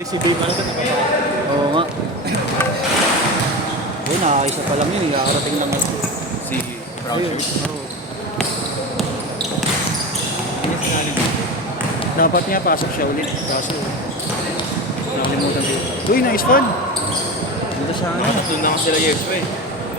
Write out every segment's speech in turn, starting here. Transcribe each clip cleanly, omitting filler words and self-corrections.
Si Bima na ito, Oo nga. Uy, nakakaisa pa lang yun. Nakakarating lang ito. si Brown Ayun. Shoes. Oo. Hindi niya sinali dito. Dapat niya pasok siya ulit. Kaso, nakalimutan dito. Uy, nice fun. Dito sa ano. Doon na nga sila yes, eh.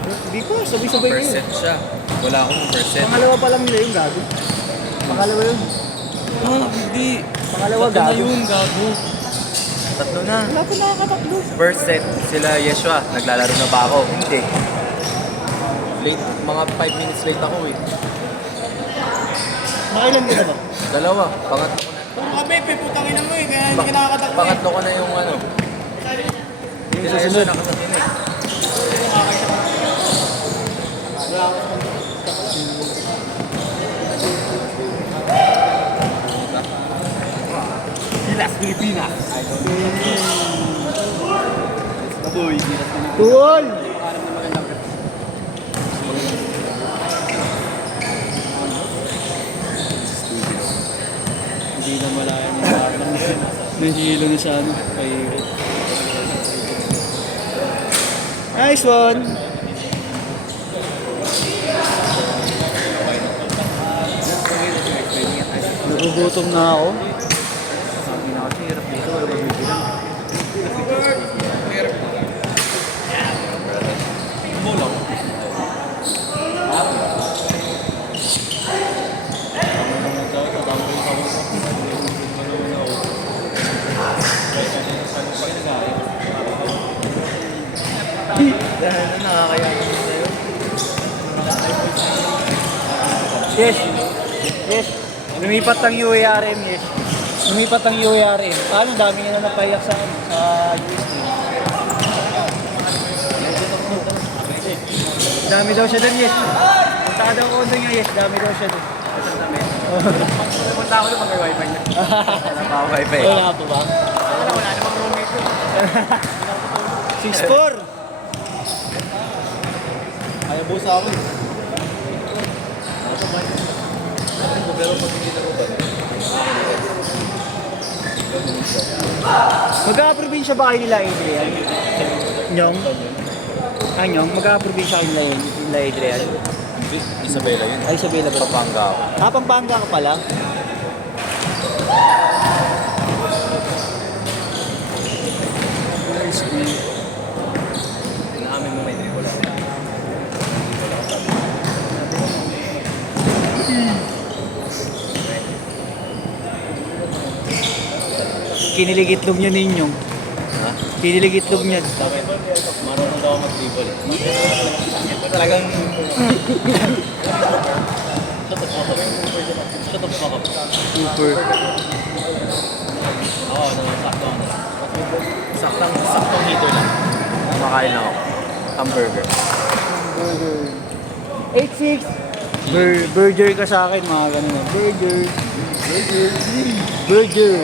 Hindi pa, sabay-sabay Per kayo. set siya. Wala akong per set. Pangalawa pa lang nila yung gago. Pangalawa yun. Hindi. Pangalawa Tatlo na gago. yun, gago. Tatlo na. Wala pa nakakatatlo. First set, sila Yeshua. Naglalaro na ba ako? Hindi. Late, mga 5 minutes late ako eh. Nakailan ka na ba? Dalawa. Pangatlo ko na. Kami, piputangin mo eh, kaya hindi ka nakakatakbo eh. Pangatlo ko na yung ano. Yung Sila susunod. Yeshua nakasatin eh. Gilas Pilipinas. Aboy, Gilas Pilipinas. Tuol! Hindi na malaya ng parang nahihilo na sa ano, paikot. Nice one! Nagugutom na ako. Sabi na kasi hirap dito, wala mabibilang. Bulaw. Dahil na nakakaya naman sa'yo. Yes! Yes! Lumipat ang UARM, yes. Lumipat ang UARM. Paano dami nila napayak sa USD? Dami daw siya dun, yes. Punta ka daw ko dun niya, yes. Dami daw siya dun. Punta ako yung mag-wifi niya. Wala pa ako wifi. Wala pa ba? Wala namang roommate ko. 6'4". Ayaw busa ako eh. Pero pag hindi na ko ba? Magkakaprobinsya ba kayo nila, Adrian? Nyong? Nyong? Magkakaprobinsya kayo nila, Adrian? Isabela yun. Ay, Isabela ba? Pampanga ako. Pampanga ka pala? Inaamin mo may dribble ako. Kiniligitlog niya ninyong. Ha? Kiniligitlog niya. Marunong daw ako mag-dribble eh. Talagang... Shut up, fuck up. Super. Oo, sakto ako. Saktong heater lang. Kumakain lang ako. Hamburger. Burger. 8-6. Burger ka sa akin, mga ganun na. Burger. Burger. Burger.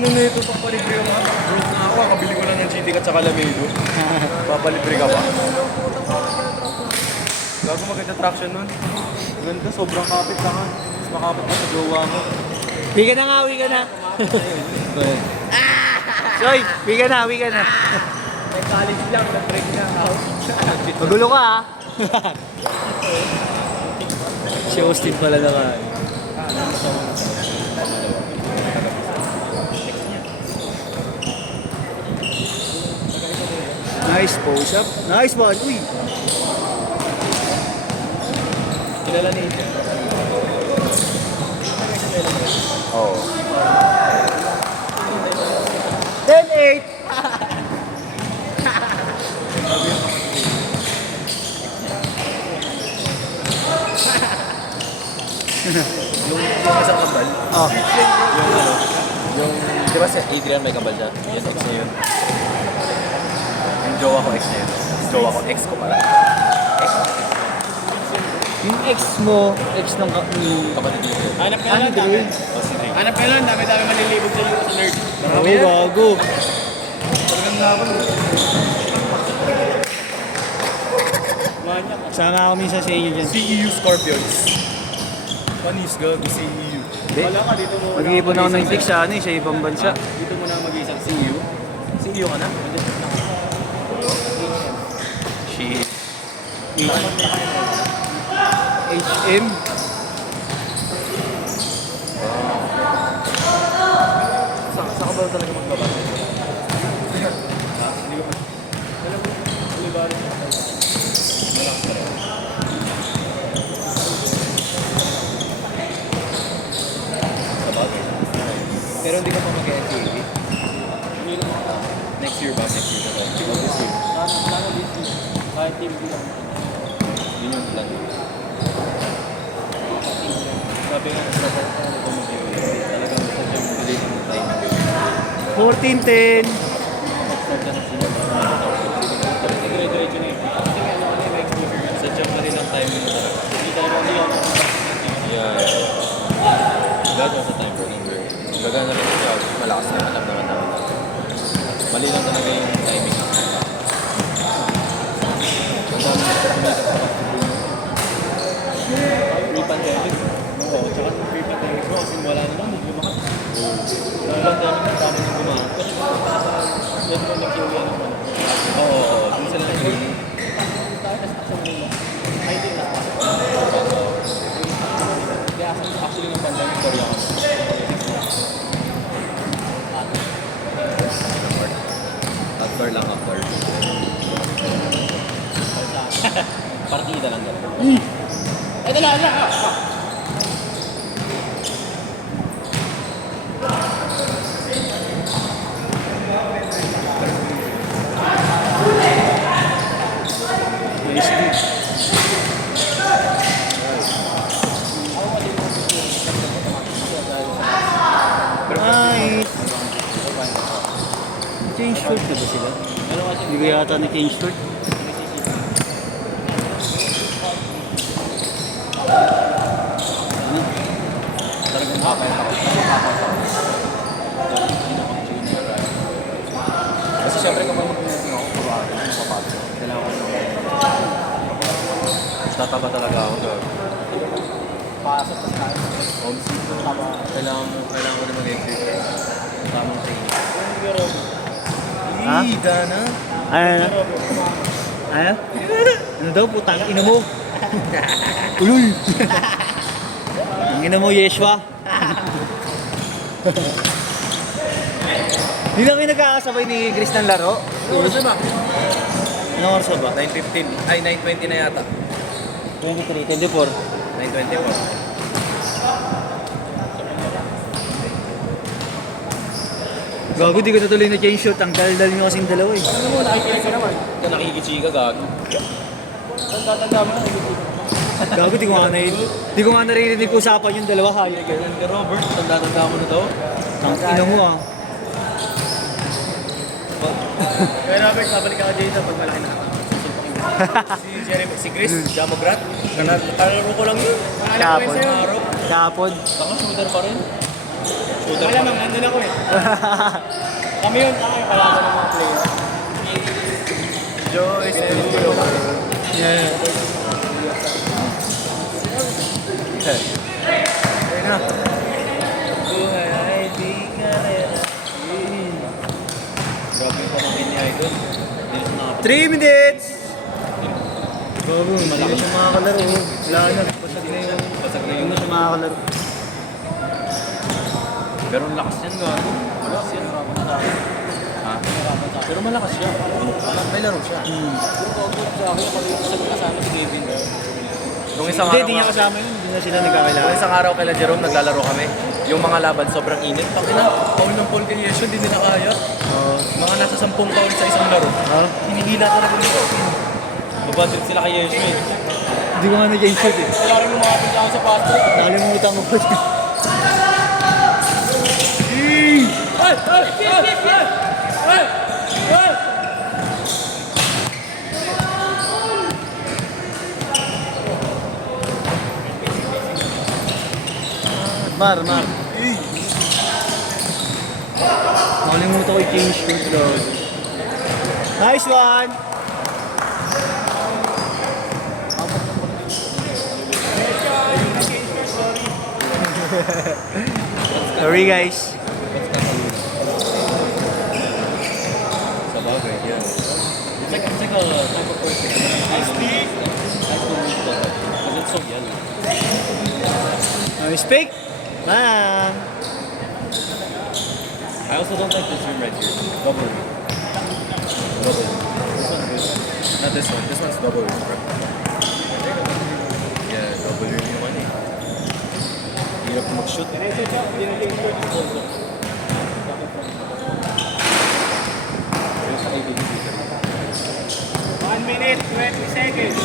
Ano na ito, papalibre ka mga bros na ako. Kabili ko lang ng GT at saka Lamelo. Papalibre ka pa. Gago maganda traction nun. Ganda, sobrang kapit ka nga. Mas makapit pa sa jowa mo. Wi ka na nga, wi ka na. Soy, wi ka na, wi ka na. May college lang, nag-break na ako. Magulo ka, ha? Si Austin pala na ka. Nice pose up. Nice one. Uy. Kilala ni Ija? Oo. 10-8. Yung isang kambal. Oh. Yung ano. Yung... Di ba si Adrian may kambal siya? Yes, ex niya yun. Yung jowa ko ex niya yun. Jowa ko ex ko pala. Ex. Yung ex mo, ex ng ni... Kapatid niya. Hanap ka lang, dami. O si Drake. Hanap ka lang, dami-dami malilibog sa iyo sa nerd. Oh, gago. Talagang laban. Sana ako minsan sa inyo dyan. CEU Scorpions. Panis gago CEU. Hindi. Wala ka, dito mo. Mag-iipon ako ng tick sa ano eh, sa ibang bansa. Dito mo na mag-isang CU? CU ka na? Shit. HM. Saan ka ba talaga magbabasa? Pero hindi ka pa mag-NCAA? Next year ba? Next year ba? Or this year? Kahit team ko lang. Yun yung plan. Sabi nga sa pagkakita ko mag-iwi. Talagang sadyang mabilis ng time. 14-10. Mag-start ka na sila. Dire-diretso na yun. Kasi nga ano ka na yung exposure. Sadyang na rin ang timing mo talaga. Hindi talaga hindi ako. Yeah. God was a time for number. Baga na rin siya. Malakas na. Alam naman naman. Mali lang talaga yung timing. Ang dami na kumita sa pagsubuno. Pre-pandemic. Oo, tsaka nung pre-pandemic mo, kasi wala na lang, lumakas. Pre-pandemic, ang dami nang gumawa. Kasi yan mo nag-iwi ano mo. Oo. Dun sila nag-training. Tayo, tas sa muna. Ay, hindi, nas pasok. Hindi, actually ng pandemic, sorry ako. Actor lang, actor. Partida lang gano'n. Ay, dala! Nice. Change short na ba sila? Hindi ko yata na-change short. Talagang kapay ako. Kasi syempre kung mag-meeting ako, pabado, papasok. Kailangan ko ng tataba talaga ako. Pasok sa tayo. Homesick. Kailangan ko rin mag-exit. Tamang training. Ha? Dana. Ano? Ano? Ano daw? Putang ina mo. Uloy! Ang ina mo, Yeshua. Hindi na kayo nagkakasabay ni Chris ng laro? Ano ba? Anong oras ba? 9:15. Ay, 9:20 na yata. 23, 24. 9:24. Gago, di ko natuloy na change shot. Ang dal-dal nyo kasing dalawa eh. Ano mo, nakikinig ka naman. Ikaw nakikichika, gago. Tanda mo na, nakikinig. Gago, di ko nga naririnig usapan yung dalawa hayag. Kailan ka, Robert? Tanda mo na daw. Ang ina mo ah. Kaya Robert, babalik ka dito pag malaki na ka. Si Jeremy, si Chris, Jamograt. Kalaro ko lang yun. Kapod. Kapod. Baka shooter pa rin. Alam mo, nandun ako eh. Kami yun tayo, kalaban ng mga player. Joyce, Tulio. Yeah. Ayun na. Buhay, di ka rin. Grabe yung pamangkin ni Idol. Hindi na siya nakapag- 3 minutes! Gago, hindi na siya makakalaro. Wala na. Basag na yung... Basag na Hindi yung... na siya makakalaro. Pero ang lakas yan, gago. Malakas yan. Ha? Pero malakas siya. May laro siya. Sa akin, pag kasama si Kevin. Nung isang Hindi, araw di niya nga- kasama yun. Hindi na sila Nung nagkakilala. isang araw kay Jerome, naglalaro kami. Yung mga laban, sobrang init. Tangina, foul ng Paul Gallesio, hindi nila kaya. Oo. Mga nasa 10 foul sa isang laro. Ha? Hinihila talaga nito. Babadrip sila kay Yesio eh. Hindi ko nga na-change shot eh. Kaya rin mo mga pinta sa pastor. Nakalimutan ko pa. Ay! Ay! Ay! Ay! Ay! Mar. Nakalimutan ko i-change shot daw. Nice one! Sorry guys. Sa bagay, yeah. It's like a type of person. Ice cream. Because it's so yellow. No mistake. Ah. I also don't like this room right here. Bubble room. Double. This one's good. Not this one. This one's double room, bro. Yeah, double room naman eh. Hirap mag-shoot. 1 minute, 20 seconds.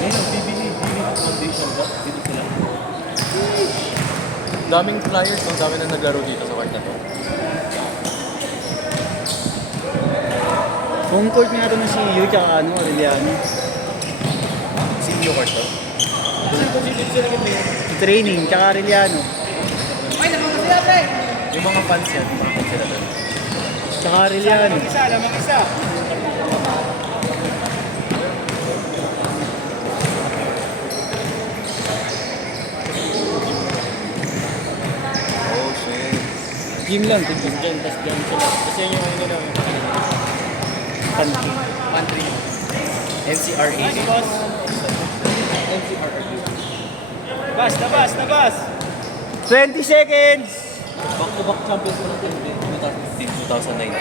Ayun, bibili foundation box. Dito sila. Daming flyers, ang dami na naglaro dito sa court na to. Home court nga ito ng CU tsaka ano, Aureliano. CU court to. Training tsaka Aureliano. Yung mga fans yan, yung mga fans sila doon. Tsaka Aureliano. Oh shit. Gym lang, ito Tapos dyan, tapos dyan sila. Kasi yun yung ano lang. country. Pantry. NCRA. Labas, labas, labas! 20 seconds! Back-to-back champions mo natin. 2015, 2019.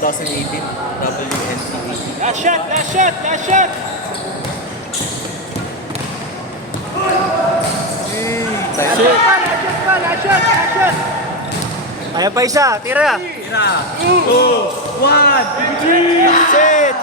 2018, WNCT. Last shot! Last shot! Last shot! Last shot! Kaya pa isa, tira! Tira! 2! 1! Set!